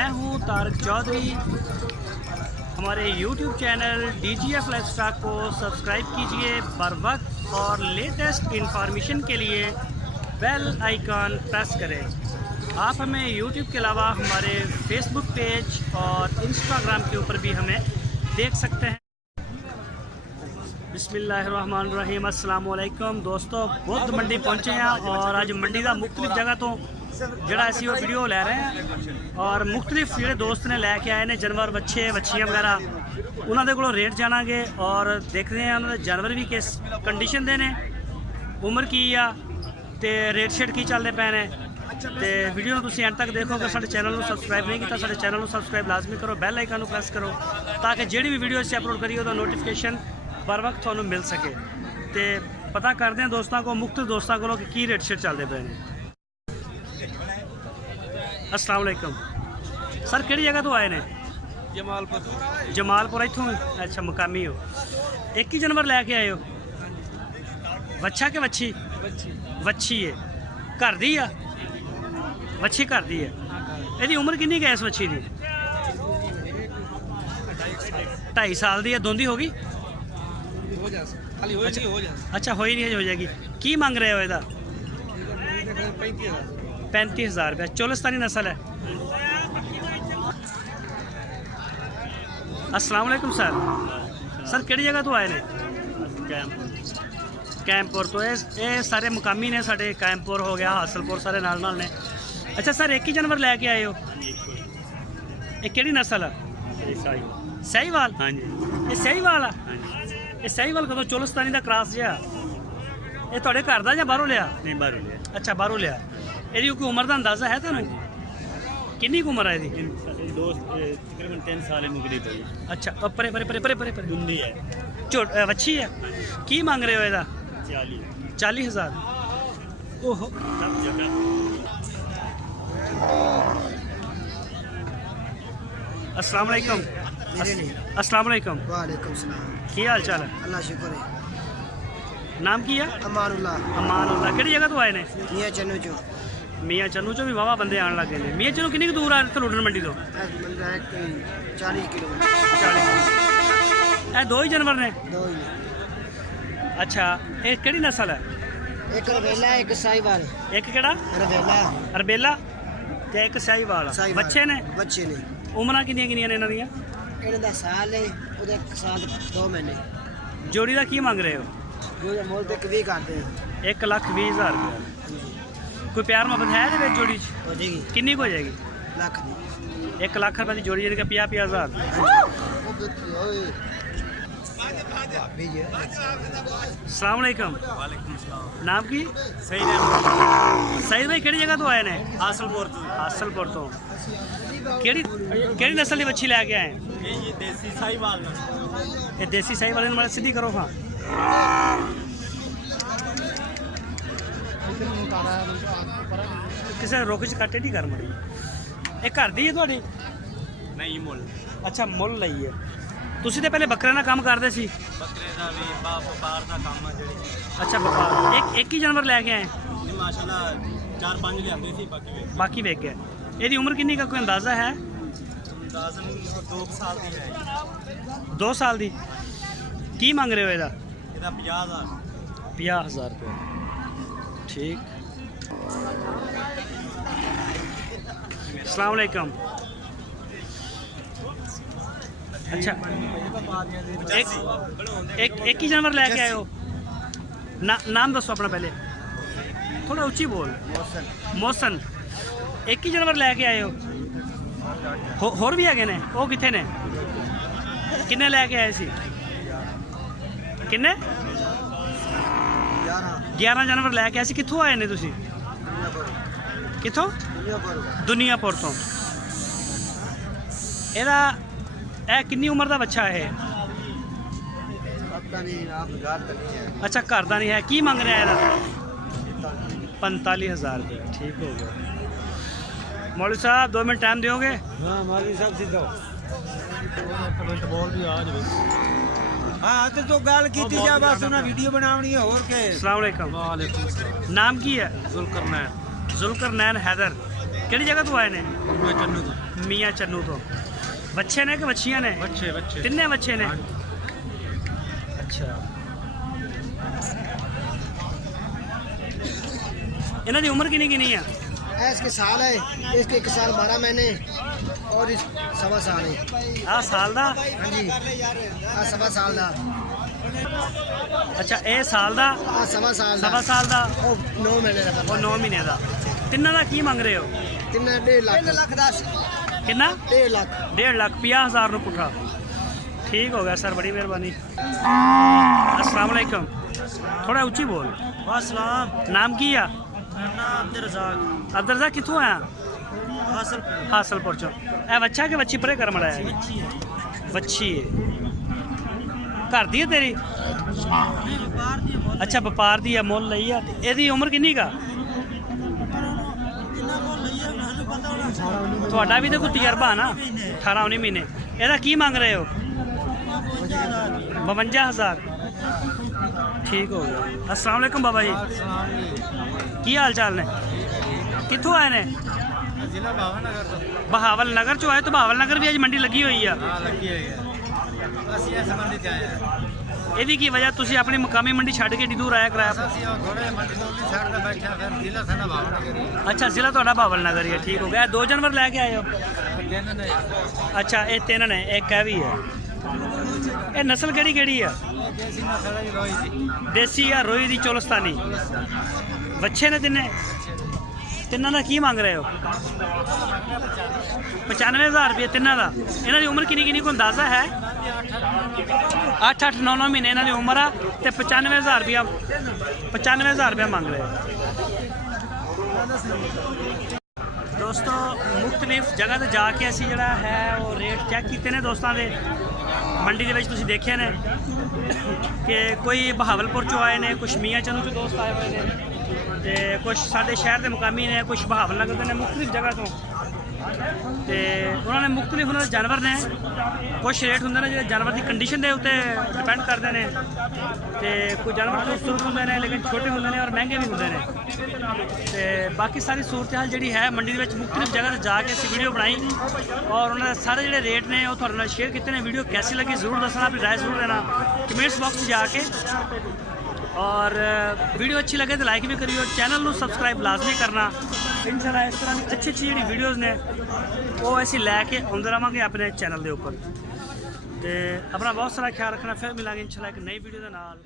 मैं हूं तारक चौधरी। हमारे YouTube चैनल DGF लाइफस्टाइल को सब्सक्राइब कीजिए बर वक्त और लेटेस्ट इंफॉर्मेशन के लिए बेल आइकन प्रेस करें। आप हमें YouTube के अलावा हमारे Facebook पेज और Instagram के ऊपर भी हमें देख सकते हैं। बिस्मिल्लाहिर्रहमानिर्रहीम। अस्सलाम वालेकुम दोस्तों, बुद्ध मंडी पहुंचे हैं और आज मंडी का मुख्तलिफ जगह तो जरा ऐसी वो वीडियो लै रहे हैं और मुख्तलिफ जो दोस्त ने लैके आए ने जानवर बच्चे बच्चियां वगैरह उन्होंने को रेट जानांगे और देखते हैं उन्होंने जानवर भी किस कंडीशन दे ने, उम्र की आ ते रेट शेट की चलते पे ने। तो वीडियो में तुम एंड तक देखो। अगर साढ़े चैनल को सबसक्राइब नहीं किया साढ़े चैनल को सबसक्राइब लाजमी करो, बैल आइकन को प्रेस करो ताकि जी भी वीडियो अस अपलोड करिए तो नोटिफिकेशन बर वक्त थोड़ा मिल सके। तो पता करते हैं दोस्तों को, मुख्तलिफ दोस्तों को की रेट शेट चलते पे ने। अस्सलाम वालेकुम सर, किहड़ी जगह तो आए ने? जमालपुर। जमालपुर इत्थों? अच्छा, मुकामी हो। एक ही जानवर लैके आए हो? वच्छा के वच्छी? वच्छी है। घर दी आ? वच्छी घर दी है। ਇਹਦੀ उम्र कितनी है इस वच्छी की? 2.5 साल दी है। दोंदी होगी? अच्छा, हो ही नहीं, हो जाएगी। की मांग रहे हो इसका? 35,000 रुपया। चोलिस्तानी नस्ल है। अस्सलाम वालेकुम सर। सर किहड़ी जगह तो आए ने? कैंपुर तो ये सारे मुकामी ने साढ़े। कैंपुर हो गया, हासलपुर सारे नाल नाल ने। अच्छा सर, एक ही जानवर लैके आए हो? ये किहड़ी नस्ल है? सहीवाल। हाँ जी, ये सहीवाल है। ये सहीवाल कदों चोलिस्तानी का क्रॉस जिहा ये तुहाडे घर दा जां बाहरों लिया? नहीं, बाहरों लिया। अच्छा, बाहरों लिया। ਇਹਦੀ ਕੋਈ ਉਮਰ ਦਾ ਅੰਦਾਜ਼ਾ ਹੈ ਤੁਹਾਨੂੰ? ਕਿੰਨੀ ਕੁ ਉਮਰ ਹੈ ਇਹਦੀ? ਤਕਰੀਬਨ 3 ਸਾਲ ਨੂੰ ਕਰੀਬ ਹੈ। ਅੱਛਾ, ਪਰੇ ਪਰੇ ਪਰੇ ਪਰੇ ਪਰੇ ਪਰੇ ਦੁੰਦੀ ਹੈ, ਵੱਛੀ ਹੈ। ਕੀ ਮੰਗ ਰਹੇ ਹੋ ਇਹਦਾ? 40,000। ਓਹੋ, अस्सलाम वालेकुम। अस्सलाम वालेकुम। वालेकुम सलाम। की हाल चाल है? अल्लाह शुक्र है। नाम की है? अमानुल्लाह। अमानुल्लाह। किहड़ी जगह तो आए ने? मियां चन्नू चो। मियां चन्नू चो भी वावा बंदे आने लगे ने। मियां चन्नू कितनी दूर आ इत्थों लुडन मंडी तो? 40 किलोमीटर। 40। ਇਹ ਦੋ ਹੀ जानवर ने? दो ही। अच्छा, ये किहड़ी नस्ल है? एक रवेला एक साहिवाल। एक किहड़ा? रवेला। अरबेला ते एक साहिवाल। बच्चे ने? बच्चे ने। उमरां कितनियां कितनियां ने इन्हां दियां? इन्हां दा साल है, ओदा साल 2 महीने। जोड़ी का की मांग रहे हो? जो मोल ते 20 करते हैं। 1,20,000 रुपया। कोई प्यार मोहब्बत है ਇਹਦੇ ਵਿੱਚ जोड़ी च? हो जाएगी। कितनी को हो जाएगी? लाख दी। 1 लाख रुपये की जोड़ी यानी कि 50,000। अस्सलाम वालेकुम। नाम की? सईद भाई किहड़ी जगह तो आए ने? हासलपुर। हासलपुर तो केड़ी नस्ल की मच्छी लैके आए? ये देसी साहिवाल। ये देसी साहिवाल ने मारे सीधी करो। हाँ, किसी रुख च कट नहीं कर मड़ी। ये घर दी है तुहाडी? नहीं, मुल। अच्छा, मुल लई है। तुसी तो पहले बकरे का काम करते सी? बकरे का भी व्यापार का काम है जी। अच्छा, व्यापार। एक ही जानवर लैके आए? माशाल्लाह 4-5 लियाते सी, बाकी वेच गए। ਇਹਦੀ उम्र कितनी का कोई अंदाज़ा है? 2 साल की है। 2 साल की। की मांग रहे हो ਇਹਦਾ? ਇਹਦਾ 50,000। 50,000 रुपये। ठीक। अस्सलाम वालेकुम। अच्छा, एक ही जानवर लेके आए हो? नाम दसो अपना पहले, थोड़ा ऊंची बोल। मोहसन। एक ही जानवर लैके आए हो? होर भी है ने? वो कितने ने? किन्ने लैके आए सी? किन्ने? 11 जानवर लैके आए सी। कित्थों आए ने तुसी? कित्थों? दुनियापुर तो। ਇਹਦਾ ਇਹ कितनी उम्र का बच्चा है? अच्छा, घर का नहीं है। की मंग रहा है ਇਹਦਾ? 45,000 रुपये। ठीक हो गया। मौलवी साहब 2 मिनट टाइम दोगे? हाँ, मौलवी साहब सीधा बोल भी आ जाए। हाँ, तो गल की जा, बस उन्हें वीडियो बनानी है और के। अस्सलाम वालेकुम। वालेकुम सलाम। नाम की है? जुल्करनैन। जुल्करनैन हैदर। ਕਿਹੜੀ ਜਗ੍ਹਾ ਤੋਂ ਆਏ ਨੇ? ਮੈਂ ਚੰਨੂ ਤੋਂ ਮੀਆਂ ਚੰਨੂ ਤੋਂ। ਬੱਚੇ ਨੇ ਕਿ ਬੱਚੀਆਂ ਨੇ? ਬੱਚੇ ਤਿੰਨੇ ਬੱਚੇ ਨੇ। अच्छा इन्हों की उम्र कितनी कितनी है? इसके साल है, इसके 1 साल 12 महीने और इस 1.25 साल है। आ साल दा? हाँ जी, 1.25 साल दा। अच्छा ए साल दा? 1.25 साल दा। 1.25 साल दा और 9 महीने दा। और 9 महीने दा। तिन्ना दा की मंग रहे हो? तिन्ना 1.5 लाख 10। कितना? 1.5 लाख। 1.5 लाख 50,000 नु पुठा। ठीक हो गया सर, बड़ी मेहरबानी। अस्सलाम वालेकुम। थोड़ा ऊंची बोल। वासलाम नाम की है? अब्दुल रज़ाक अब्दुल रज़ाक कितों आया? हासिलपुर हासिलपुर चो। ए बच्चा के बच्ची परे कर मड़ा है? बच्ची है। घर दी है तेरी? अच्छा व्यापार दी है, मुल लई है। एदी उम्र कितनी का? ਤੁਹਾਡਾ ਵੀ ਤਾਂ ਕੋਈ ਤਜਰਬਾ ਨਾ। 18-19 ਮਹੀਨੇ। ਇਹਦਾ ਕੀ ਮੰਗ ਰਹੇ ਹੋ? 52,000। ठीक हो गया। अस्सलाम वालेकुम बाबा जी, की हाल चाल ने? कितों आए ने? जिला भावनगर तो बहावल नगर चो आए। तो बहावल नगर भी अज मंडी लगी हुई है। लगी है बस ये संबंधित आए हैं ਇਹਦੀ ਕੀ ਵਜ੍ਹਾ ਤੁਸੀਂ ਆਪਣੀ ਮੁਕਾਮੀ ਮੰਡੀ ਛੱਡ ਕੇ ਏਡੀ ਦੂਰ ਆਇਆ ਕਰਾਇਆ? ਅਸੀਂ ਉਹ ਥੋੜੇ ਮੰਡੀ ਤੋਂ ਵੀ ਛੱਡ ਕੇ ਬੈਠਿਆ ਫਿਰ ਜ਼ਿਲ੍ਹਾ ਸਾਡਾ ਭਾਵਨਗਰ ਹੀ ਹੈ। ਅੱਛਾ ਜ਼ਿਲ੍ਹਾ ਤੁਹਾਡਾ ਬਹਾਵਲ ਨਗਰ ਹੀ ਹੈ। ਠੀਕ ਹੋ ਗਿਆ। 2 ਜਾਨਵਰ ਲੈ ਕੇ ਆਏ ਹੋ? ਤਿੰਨ ਨੇ ਅੱਛਾ ਇਹ 3 ਨੇ, ਇੱਕ ਇਹ ਵੀ ਹੈ। ਇਹ ਨਸਲ ਕਿਹੜੀ ਕਿਹੜੀ ਆ? ਦੇਸੀ ਨਸਲ ਹੈ ਰੋਈ ਦੀ ਦੇਸੀ ਆ ਰੋਈ ਦੀ ਚੋਲਸਤਾਨੀ। ਬੱਚੇ ਨੇ ਤਿੰਨੇ? ਤਿੰਨਾਂ ਦਾ ਕੀ ਮੰਗ ਰਹੇ ਹੋ? 95,000 ਰੁਪਏ ਤਿੰਨਾਂ ਦਾ। ਇਹਨਾਂ ਦੀ ਉਮਰ ਕਿੰਨੀ ਕਿੰਨੀ ਕੋਈ ਅੰਦਾਜ਼ਾ ਹੈ? 8-8 9-9 ਮਹੀਨੇ ਇਹਨਾਂ ਦੀ ਉਮਰ ਆ ਤੇ 95,000 ਰੁਪਇਆ 95,000 ਰੁਪਇਆ ਮੰਗ ਰਹੇ ਆ। ਦੋਸਤੋ ਮੁxtਲਿਫ ਜਗ੍ਹਾ ਤੇ ਜਾ ਕੇ ਅਸੀਂ ਜਿਹੜਾ ਹੈ ਉਹ ਰੇਟ ਚੈੱਕ ਕੀਤੇ ਨੇ ਦੋਸਤਾਂ ਦੇ। ਮੰਡੀ ਦੇ ਵਿੱਚ ਤੁਸੀਂ ਦੇਖਿਆ ਨੇ ਕਿ ਕੋਈ ਬਹਾਵਲਪੁਰ ਚੋਂ ਆਏ ਨੇ, ਕੁਛ ਮੀਆਂ ਚੰਨੂ ਚੋਂ ਦੋਸਤ ਆਏ ਹੋਏ ਨੇ ਤੇ ਕੁਛ ਸਾਡੇ ਸ਼ਹਿਰ ਦੇ ਮੁਕਾਮੀ ਨੇ, ਕੁਛ ਬਹਾਵਲ ਨਗਰ ਦੇ ਨੇ, ਮੁxtਲਿਫ ਜਗ੍ਹਾ ਤੋਂ। ਤੇ ਉਹਨਾਂ ਨੇ ਮੁxtਲਿਫ ਉਹਨਾਂ ਦੇ ਜਾਨਵਰ ਨੇ। ਕੁਛ ਰੇਟ ਹੁੰਦੇ ਨੇ ਜਿਹੜੇ ਜਾਨਵਰ ਦੀ ਕੰਡੀਸ਼ਨ ਦੇ ਉੱਤੇ ਡਿਪੈਂਡ ਕਰਦੇ ਨੇ ਤੇ ਕੋਈ ਜਾਨਵਰ ਖੂਬਸੂਰਤ ਹੁੰਦੇ ਨੇ ਲੇਕਿਨ ਛੋਟੇ ਹੁੰਦੇ ਨੇ ਔਰ ਮਹਿੰਗੇ ਵੀ ਹੁੰਦੇ ਨੇ। ਤੇ ਬਾਕੀ ਸਾਰੀ ਸੂਰਤ ਹਾਲ ਜਿਹੜੀ ਹੈ ਮੰਡੀ ਦੇ ਵਿੱਚ ਮੁxtਲਿਫ ਜਗ੍ਹਾ ਤੇ ਜਾ ਕੇ ਅਸੀਂ ਵੀਡੀਓ ਬਣਾਈ ਔਰ ਉਹਨਾਂ ਦੇ ਸਾਰੇ ਜਿਹੜੇ ਰੇਟ ਨੇ ਉਹ ਤੁਹਾਡੇ ਨਾਲ ਸ਼ੇਅਰ ਕੀਤੇ ਨੇ। ਵੀਡੀਓ कैसी लगी ज़रूर दसना, अपनी राय ज़रूर देना कमेंट्स बॉक्स में जाके। और वीडियो अच्छी लगे तो लाइक भी करियो, चैनल को सब्सक्राइब लाजमी करना। इंशाल्लाह इस तरह की अच्छी अच्छी जी वीडियोज़ ने वो ऐसी लैके आते रहेंगे अपने चैनल के उपर। तो अपना बहुत सारा ख्याल रखना। फिर मिलेंगे इंशाल्लाह एक नई वीडियो के नाल।